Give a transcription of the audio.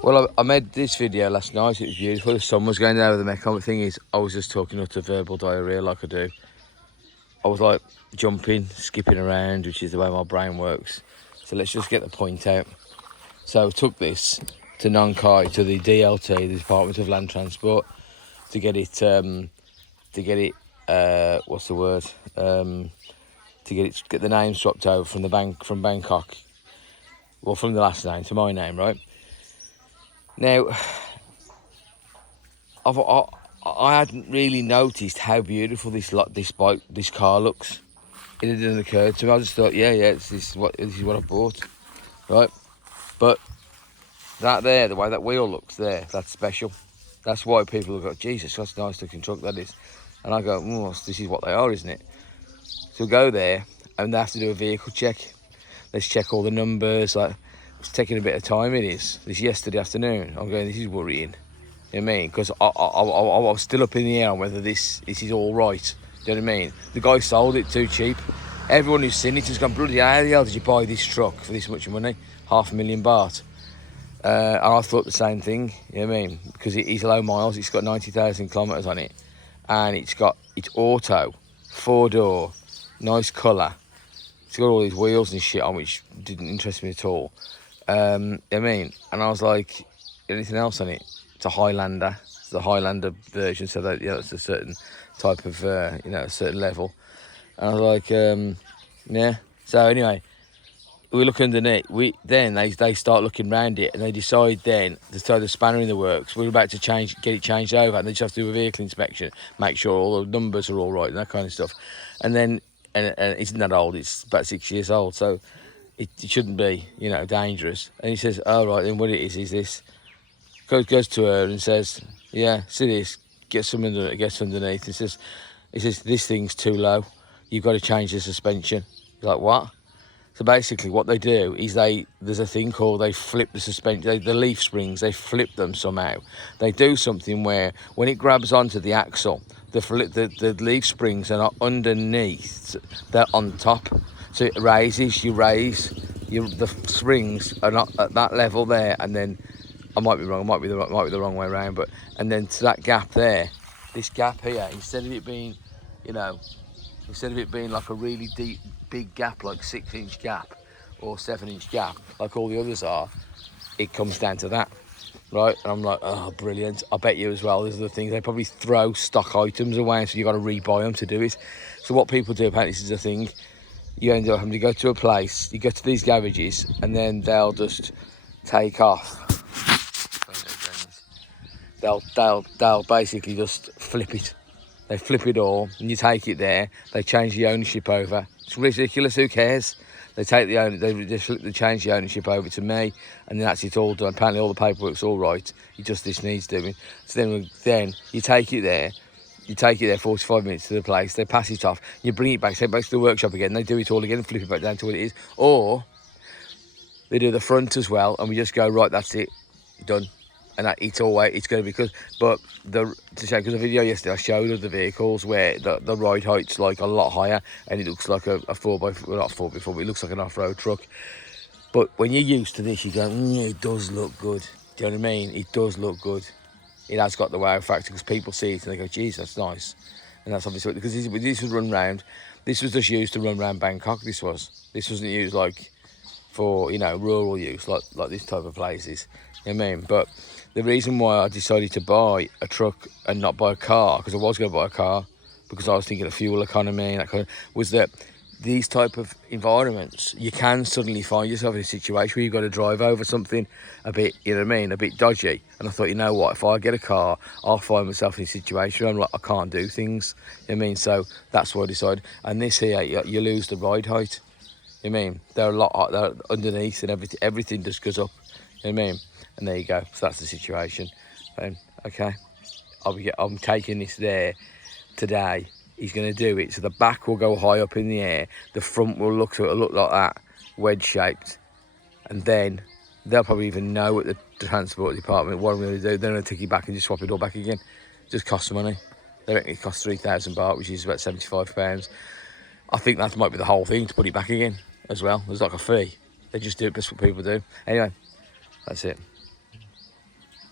Well, I made this video last night. It was beautiful. The sun was going down with the mech on. The thing is, I was just talking utter verbal diarrhea like I do. I was like jumping, skipping around, which is the way my brain works. So let's just get the point out. So I took this to Nong Khai, to the DLT, the Department of Land Transport, to get it, what's the word? To get the name swapped over from Bangkok. Well, from the last name to my name, right? Now, I hadn't really noticed how beautiful this car looks. It didn't occur to me. I just thought, this is what I bought, right? But that there, the way that wheel looks there, that's special. That's why people have got, Jesus, that's a nice looking truck, that is. And I go, this is what they are, isn't it? So we go there, and they have to do a vehicle check. Let's check all the numbers. Like, it's taking a bit of time, it is. This yesterday afternoon. I'm going, this is worrying. You know what I mean? Because I was still up in the air on whether this is all right. Do you know what I mean? The guy sold it too cheap. Everyone who's seen it has gone, bloody how the hell did you buy this truck for this much money? 500,000 baht. And I thought the same thing, you know what I mean? Because it is low miles, it's got 90,000 kilometres on it. And it's auto, 4-door, nice colour. It's got all these wheels and shit on, which didn't interest me at all. You know what I mean? And I was like, anything else on it? It's a Highlander. It's the Highlander version, so that it's a certain type of, a certain level. And I was like, yeah. So anyway, we look underneath. They start looking around it, and they decide then to throw the spanner in the works. We're about to get it changed over, and they just have to do a vehicle inspection, make sure all the numbers are all right and that kind of stuff. And then, and it's not that old. It's about 6 years old, so it shouldn't be, dangerous. And he says, "Oh right, then what it is this." Goes to her and says, "Yeah, see this. Gets underneath." He says, "This thing's too low. You've got to change the suspension." He's like, "What?" So basically what they do is there's a thing called, they flip the suspension, the leaf springs, they flip them somehow. They do something where when it grabs onto the axle, the leaf springs are not underneath, they're on top. So it raises, the springs are not at that level there, and then, I might be wrong, might be the wrong way around, and then to that gap there, this gap here, instead of it being like a really deep, big gap, like 6-inch gap or 7-inch gap, like all the others are, it comes down to that, right? And I'm like, oh, brilliant. I bet you as well, these are the things, they probably throw stock items away, so you've got to rebuy them to do it. So what people do, apparently this is a thing, you end up having to go to a place, you go to these garages, and then they'll just take off. They'll basically just flip it. They flip it all, and you take it there. They change the ownership over. It's ridiculous. Who cares? They change the ownership over to me, and then that's it all done. Apparently, all the paperwork's all right. This needs doing. So then you take it there. You take it there 45 minutes to the place. They pass it off. You bring it back. Take it back to the workshop again. They do it all again and flip it back down to what it is. Or they do the front as well, and we just go, right, that's it, done. And it's going to be good. But because the video yesterday I showed of the vehicles where the ride height's like a lot higher, and it looks like a 4x4, well, not 4x4, but it looks like an off-road truck. But when you're used to this, you go, it does look good. Do you know what I mean? It does look good. It has got the wow factor, because people see it and they go, geez, that's nice. And that's obviously because this was run round. This was just used to run around Bangkok. This wasn't used like for rural use like this type of places. You know what I mean? But the reason why I decided to buy a truck and not buy a car, because I was going to buy a car, because I was thinking of fuel economy and that kind of, was that these type of environments, you can suddenly find yourself in a situation where you've got to drive over something a bit, a bit dodgy. And I thought, if I get a car, I'll find myself in a situation where I'm like, I can't do things. You know what I mean? So that's what I decided. And this here, you lose the ride height. You know what I mean? They're underneath, and everything just goes up. You know what I mean? And there you go. So that's the situation. Okay, I'm taking this there today. He's going to do it. So the back will go high up in the air. The front will look like that, wedge shaped. And then they'll probably even know at the transport department what I'm going to do. They're going to take it back and just swap it all back again. Just costs money. They reckon it costs 3,000 baht, which is about £75. I think that might be the whole thing, to put it back again as well. There's like a fee. They just do it. That's what people do. Anyway, that's it.